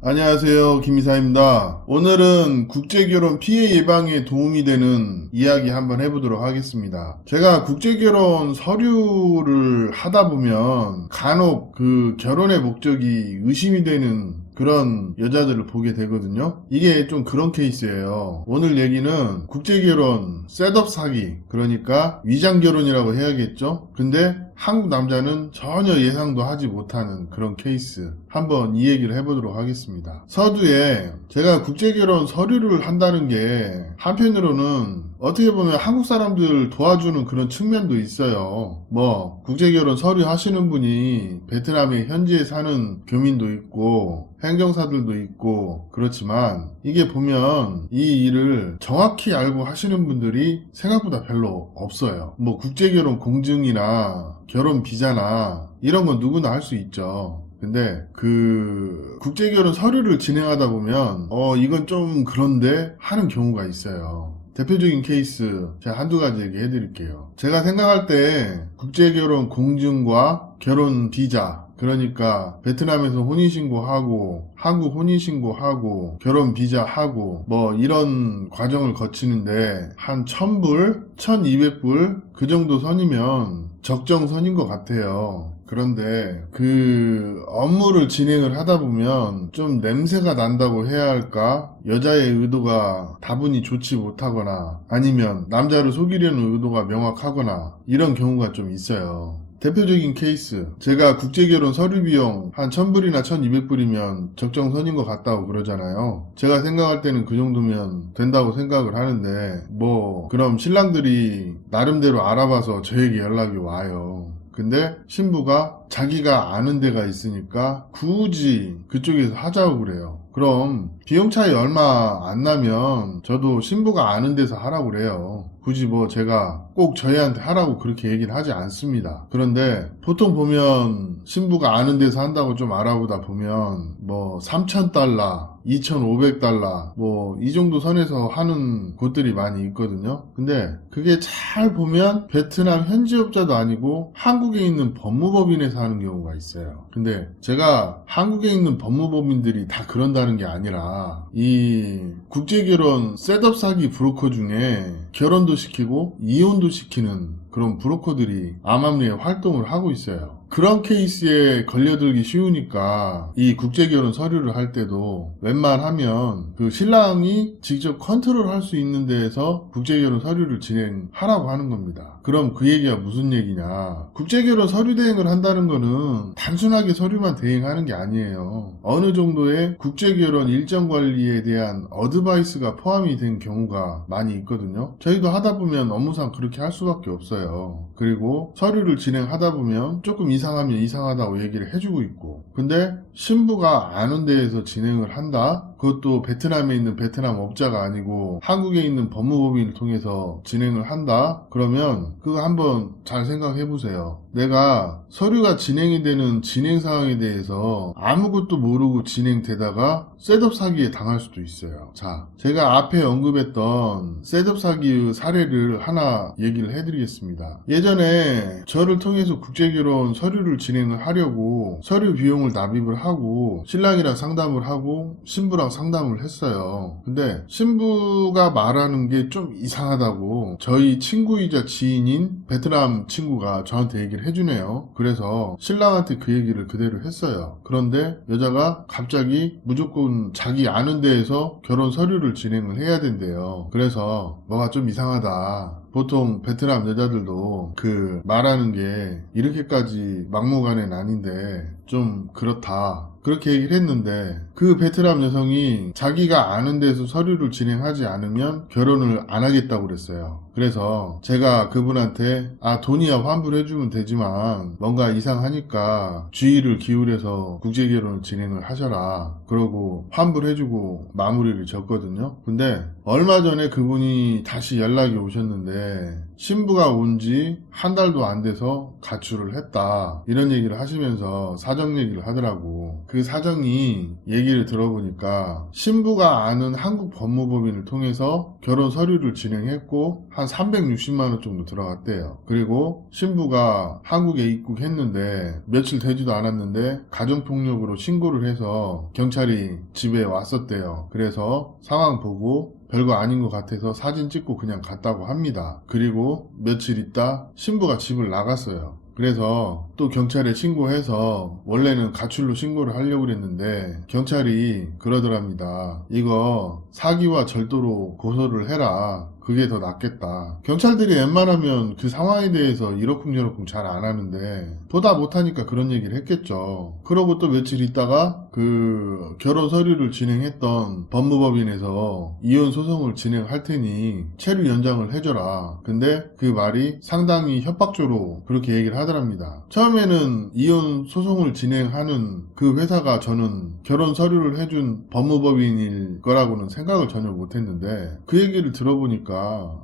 안녕하세요. 김이사입니다. 오늘은 국제결혼 피해 예방에 도움이 되는 이야기 한번 해보도록 하겠습니다. 제가 국제결혼 서류를 하다 보면 간혹 그 결혼의 목적이 의심이 되는 그런 여자들을 보게 되거든요. 이게 좀 그런 케이스예요. 오늘 얘기는 국제결혼 셋업 사기, 그러니까 위장결혼이라고 해야겠죠. 근데 한국 남자는 전혀 예상도 하지 못하는 그런 케이스, 한번 이 얘기를 해보도록 하겠습니다. 서두에 제가 국제결혼 서류를 한다는 게 한편으로는 어떻게 보면 한국 사람들 도와주는 그런 측면도 있어요. 뭐 국제결혼 서류 하시는 분이 베트남에 현지에 사는 교민도 있고 행정사들도 있고 그렇지만, 이게 보면 이 일을 정확히 알고 하시는 분들이 생각보다 별로 없어요. 뭐 국제결혼 공증이나 결혼 비자나 이런 건 누구나 할 수 있죠. 근데 그 국제결혼 서류를 진행하다 보면 이건 좀 그런데 하는 경우가 있어요. 대표적인 케이스 제가 한두 가지 얘기해 드릴게요. 제가 생각할 때 국제결혼 공증과 결혼 비자, 그러니까 베트남에서 혼인신고하고 한국 혼인신고하고 결혼 비자하고 뭐 이런 과정을 거치는데 한 1000불, 1200불 그 정도 선이면 적정선인 것 같아요. 그런데 그 업무를 진행을 하다 보면 좀 냄새가 난다고 해야 할까? 여자의 의도가 다분히 좋지 못하거나 아니면 남자를 속이려는 의도가 명확하거나 이런 경우가 좀 있어요. 대표적인 케이스, 제가 국제결혼 서류 비용 한 1000불이나 1200불이면 적정선인 것 같다고 그러잖아요. 제가 생각할 때는 그 정도면 된다고 생각을 하는데, 뭐 그럼 신랑들이 나름대로 알아봐서 저에게 연락이 와요. 근데 신부가 자기가 아는 데가 있으니까 굳이 그쪽에서 하자고 그래요. 그럼 비용 차이 얼마 안 나면 저도 신부가 아는 데서 하라고 그래요. 굳이 뭐 제가 꼭 저희한테 하라고 그렇게 얘기는 하지 않습니다. 그런데 보통 보면 신부가 아는 데서 한다고 좀 알아보다 보면 뭐 3000달러, 2500달러 뭐 이 정도 선에서 하는 곳들이 많이 있거든요. 근데 그게 잘 보면 베트남 현지업자도 아니고 한국에 있는 법무법인에서 하는 경우가 있어요. 근데 제가 한국에 있는 법무법인들이 다 그런다는 게 아니라 이 국제결혼 셋업 사기 브로커 중에 결혼도 시키고 이혼도 시키는 그런 브로커들이 암암리에 활동을 하고 있어요. 그런 케이스에 걸려들기 쉬우니까 이 국제결혼 서류를 할 때도 웬만하면 그 신랑이 직접 컨트롤할 수 있는 데에서 국제결혼 서류를 진행하라고 하는 겁니다. 그럼 그 얘기가 무슨 얘기냐? 국제결혼 서류 대행을 한다는 거는 단순하게 서류만 대행하는 게 아니에요. 어느 정도의 국제결혼 일정 관리에 대한 어드바이스가 포함이 된 경우가 많이 있거든요. 저희도 하다 보면 업무상 그렇게 할 수밖에 없어요. 그리고 서류를 진행하다 보면 조금 이상하면 이상하다고 얘기를 해주고 있고, 근데 신부가 아는 데에서 진행을 한다? 그것도 베트남에 있는 베트남 업자가 아니고 한국에 있는 법무법인을 통해서 진행을 한다? 그러면 그거 한번 잘 생각해 보세요. 내가 서류가 진행이 되는 진행 상황에 대해서 아무것도 모르고 진행되다가 셋업 사기에 당할 수도 있어요. 자, 제가 앞에 언급했던 셋업 사기의 사례를 하나 얘기를 해드리겠습니다. 예전에 저를 통해서 국제결혼 서류를 진행을 하려고 서류 비용을 납입을 하고 신랑이랑 상담을 하고 신부랑 상담을 했어요. 근데 신부가 말하는 게 좀 이상하다고 저희 친구이자 지인인 베트남 친구가 저한테 얘기를 해주네요. 그래서 신랑한테 그 얘기를 그대로 했어요. 그런데 여자가 갑자기 무조건 자기 아는 데에서 결혼 서류를 진행을 해야 된대요. 그래서 뭐가 좀 이상하다. 보통 베트남 여자들도 그 말하는 게 이렇게까지 막무가내는 아닌데 좀 그렇다. 그렇게 얘기를 했는데 그 베트남 여성이 자기가 아는 데서 서류를 진행하지 않으면 결혼을 안 하겠다고 그랬어요. 그래서 제가 그분한테 돈이야 환불해주면 되지만 뭔가 이상하니까 주의를 기울여서 국제결혼을 진행을 하셔라. 그러고 환불해주고 마무리를 졌거든요. 근데 얼마 전에 그분이 다시 연락이 오셨는데 했는데 신부가 온 지 한 달도 안 돼서 가출을 했다, 이런 얘기를 하시면서 사정 얘기를 하더라고. 그 사정이 얘기를 들어보니까 신부가 아는 한국 법무법인을 통해서 결혼 서류를 진행했고 한 360만 원 정도 들어갔대요. 그리고 신부가 한국에 입국했는데 며칠 되지도 않았는데 가정폭력으로 신고를 해서 경찰이 집에 왔었대요. 그래서 상황 보고 별거 아닌 것 같아서 사진 찍고 그냥 갔다고 합니다. 그리고 며칠 있다 신부가 집을 나갔어요. 그래서 또 경찰에 신고해서 원래는 가출로 신고를 하려고 그랬는데 경찰이 그러더랍니다. 이거 사기와 절도로 고소를 해라. 그게 더 낫겠다. 경찰들이 웬만하면 그 상황에 대해서 이러쿵저러쿵 잘 안 하는데 보다 못하니까 그런 얘기를 했겠죠. 그러고 또 며칠 있다가 그 결혼 서류를 진행했던 법무법인에서 이혼 소송을 진행할 테니 체류 연장을 해줘라. 근데 그 말이 상당히 협박조로 그렇게 얘기를 하더랍니다. 처음에는 이혼 소송을 진행하는 그 회사가 저는 결혼 서류를 해준 법무법인일 거라고는 생각을 전혀 못했는데 그 얘기를 들어보니까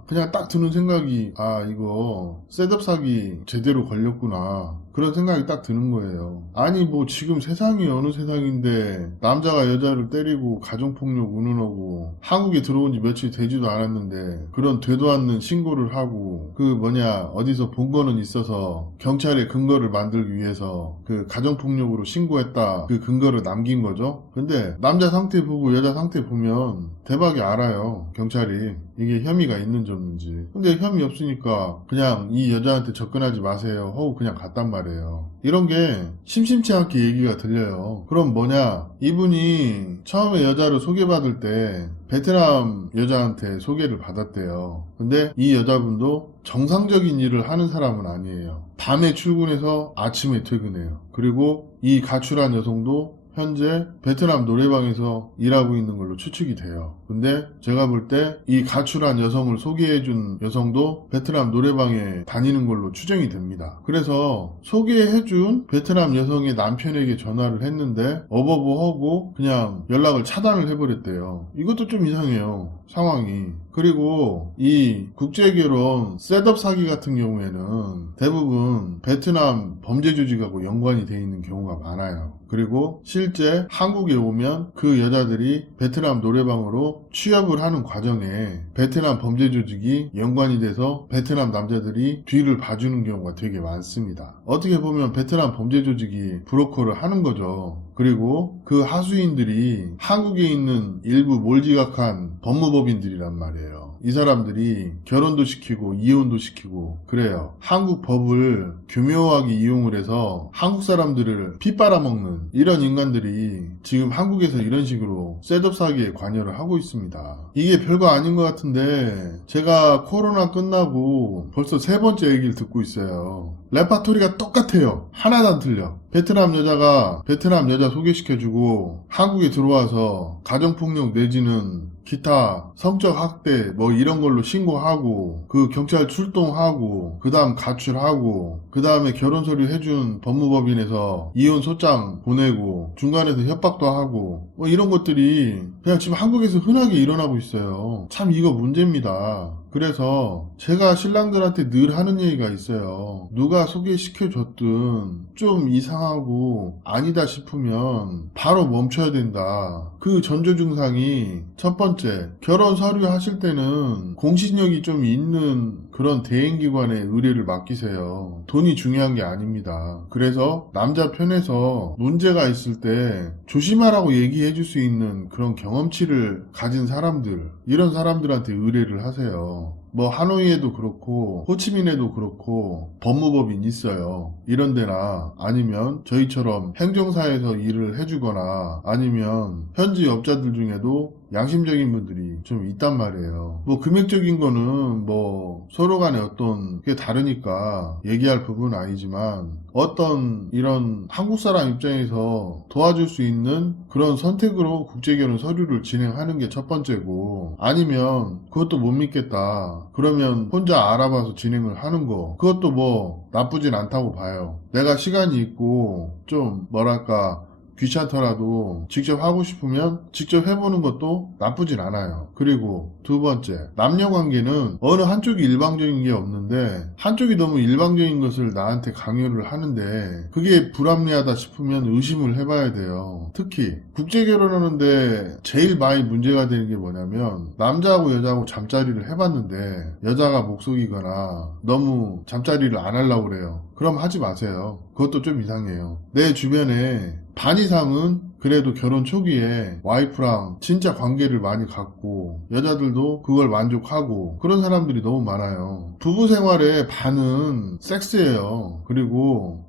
그냥 딱 드는 생각이, 아 이거 셋업 사기 제대로 걸렸구나, 그런 생각이 딱 드는 거예요. 아니 뭐 지금 세상이 어느 세상인데 남자가 여자를 때리고 가정폭력 운운하고 한국에 들어온 지 며칠 되지도 않았는데 그런 되도 않는 신고를 하고 그 뭐냐 어디서 본 거는 있어서 경찰에 근거를 만들기 위해서 그 가정폭력으로 신고했다 그 근거를 남긴 거죠. 근데 남자 상태 보고 여자 상태 보면 대박이 알아요, 경찰이. 이게 혐의가 있는지 없는지. 근데 혐의 없으니까 그냥 이 여자한테 접근하지 마세요 하고 그냥 갔단 말이에요. 이런 게 심심치 않게 얘기가 들려요. 그럼 뭐냐, 이분이 처음에 여자를 소개받을 때 베트남 여자한테 소개를 받았대요. 근데 이 여자분도 정상적인 일을 하는 사람은 아니에요. 밤에 출근해서 아침에 퇴근해요. 그리고 이 가출한 여성도 현재 베트남 노래방에서 일하고 있는 걸로 추측이 돼요. 근데 제가 볼 때 이 가출한 여성을 소개해준 여성도 베트남 노래방에 다니는 걸로 추정이 됩니다. 그래서 소개해준 베트남 여성의 남편에게 전화를 했는데 어버버하고 그냥 연락을 차단을 해버렸대요. 이것도 좀 이상해요, 상황이. 그리고 이 국제결혼 셋업 사기 같은 경우에는 대부분 베트남 범죄 조직하고 연관이 돼 있는 경우가 많아요. 그리고 실제 한국에 오면 그 여자들이 베트남 노래방으로 취업을 하는 과정에 베트남 범죄 조직이 연관이 돼서 베트남 남자들이 뒤를 봐주는 경우가 되게 많습니다. 어떻게 보면 베트남 범죄 조직이 브로커를 하는 거죠. 그리고 그 하수인들이 한국에 있는 일부 몰지각한 법무법인들이란 말이에요. 이 사람들이 결혼도 시키고 이혼도 시키고 그래요. 한국 법을 교묘하게 이용을 해서 한국 사람들을 피 빨아먹는 이런 인간들이 지금 한국에서 이런 식으로 셋업 사기에 관여를 하고 있습니다. 이게 별거 아닌 것 같은데 제가 코로나 끝나고 벌써 세 번째 얘기를 듣고 있어요. 레파토리가 똑같아요. 하나도 안 틀려. 베트남 여자가 베트남 여자 소개시켜주고 한국에 들어와서 가정폭력 내지는 기타 성적 학대 뭐 이런 걸로 신고하고 그 경찰 출동하고 그 다음 가출하고 그 다음에 결혼 서류 해준 법무법인에서 이혼 소장 보내고 중간에서 협박도 하고 뭐 이런 것들이 그냥 지금 한국에서 흔하게 일어나고 있어요. 참 이거 문제입니다. 그래서 제가 신랑들한테 늘 하는 얘기가 있어요. 누가 소개시켜줬든 좀 이상하고 아니다 싶으면 바로 멈춰야 된다. 그 전조 증상이 첫 번째, 결혼 서류 하실 때는 공신력이 좀 있는 그런 대행기관에 의뢰를 맡기세요. 돈이 중요한 게 아닙니다. 그래서 남자 편에서 문제가 있을 때 조심하라고 얘기해 줄 수 있는 그런 경험치를 가진 사람들, 이런 사람들한테 의뢰를 하세요. 뭐 하노이에도 그렇고 호치민에도 그렇고 법무법인 있어요. 이런 데나 아니면 저희처럼 행정사에서 일을 해주거나 아니면 현지 업자들 중에도 양심적인 분들이 좀 있단 말이에요. 뭐 금액적인 거는 뭐 서로 간에 어떤 게 다르니까 얘기할 부분은 아니지만 어떤 이런 한국 사람 입장에서 도와줄 수 있는 그런 선택으로 국제결혼 서류를 진행하는 게 첫 번째고, 아니면 그것도 못 믿겠다 그러면 혼자 알아봐서 진행을 하는 거, 그것도 뭐 나쁘진 않다고 봐요. 내가 시간이 있고 좀 뭐랄까 귀찮더라도 직접 하고 싶으면 직접 해보는 것도 나쁘진 않아요. 그리고 두 번째, 남녀 관계는 어느 한쪽이 일방적인 게 없는데 한쪽이 너무 일방적인 것을 나한테 강요를 하는데 그게 불합리하다 싶으면 의심을 해봐야 돼요. 특히 국제 결혼하는데 제일 많이 문제가 되는 게 뭐냐면 남자하고 여자하고 잠자리를 해봤는데 여자가 목속이거나 너무 잠자리를 안 하려고 그래요. 그럼 하지 마세요. 그것도 좀 이상해요. 내 주변에 반 이상은 그래도 결혼 초기에 와이프랑 진짜 관계를 많이 갖고 여자들도 그걸 만족하고 그런 사람들이 너무 많아요. 부부 생활의 반은 섹스예요. 그리고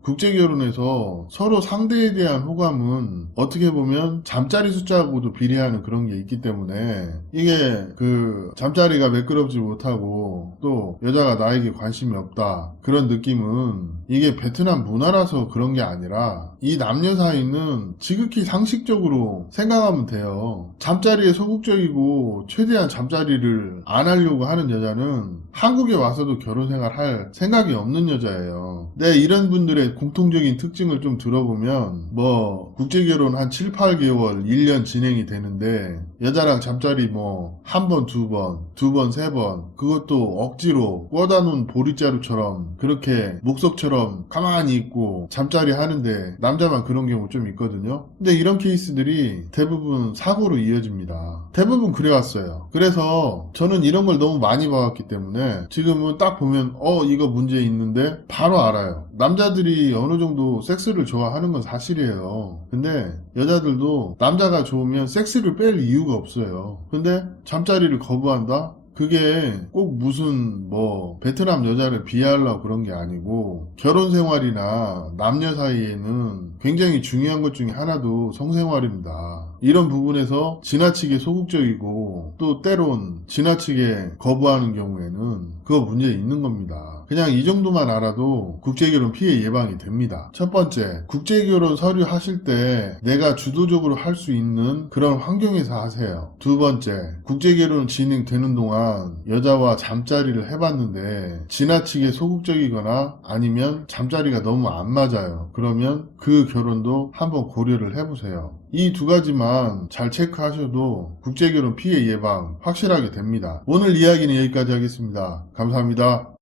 국제결혼에서 서로 상대에 대한 호감은 어떻게 보면 잠자리 숫자하고도 비례하는 그런 게 있기 때문에 이게 그 잠자리가 매끄럽지 못하고 또 여자가 나에게 관심이 없다 그런 느낌은 이게 베트남 문화라서 그런 게 아니라 이 남녀 사이는 지극히 상식적으로 생각하면 돼요. 잠자리에 소극적이고 최대한 잠자리를 안 하려고 하는 여자는 한국에 와서도 결혼 생활 할 생각이 없는 여자예요. 네, 이런 분들의 공통적인 특징을 좀 들어보면 뭐 국제결혼 한 7, 8개월, 1년 진행이 되는데 여자랑 잠자리 뭐 한 번, 두 번, 세 번 그것도 억지로 꿔다 놓은 보리자루처럼 그렇게 목석처럼 가만히 있고 잠자리 하는데 남자만 그런 경우 좀 있거든요. 근데 이런 케이스들이 대부분 사고로 이어집니다. 대부분 그래왔어요. 그래서 저는 이런 걸 너무 많이 봐왔기 때문에 지금은 딱 보면 이거 문제 있는데 바로 알아요. 남자들이 어느 정도 섹스를 좋아하는 건 사실이에요. 근데 여자들도 남자가 좋으면 섹스를 뺄 이유가 없어요. 근데 잠자리를 거부한다? 그게 꼭 무슨 뭐 베트남 여자를 비하하려고 그런 게 아니고 결혼 생활이나 남녀 사이에는 굉장히 중요한 것 중에 하나도 성생활입니다. 이런 부분에서 지나치게 소극적이고 또 때론 지나치게 거부하는 경우에는 그거 문제 있는 겁니다. 그냥 이 정도만 알아도 국제결혼 피해 예방이 됩니다. 첫 번째, 국제결혼 서류 하실 때 내가 주도적으로 할 수 있는 그런 환경에서 하세요. 두 번째, 국제결혼 진행되는 동안 여자와 잠자리를 해봤는데 지나치게 소극적이거나 아니면 잠자리가 너무 안 맞아요. 그러면 그 결혼도 한번 고려를 해보세요. 이 두 가지만 잘 체크하셔도 국제결혼 피해 예방 확실하게 됩니다. 오늘 이야기는 여기까지 하겠습니다. 감사합니다.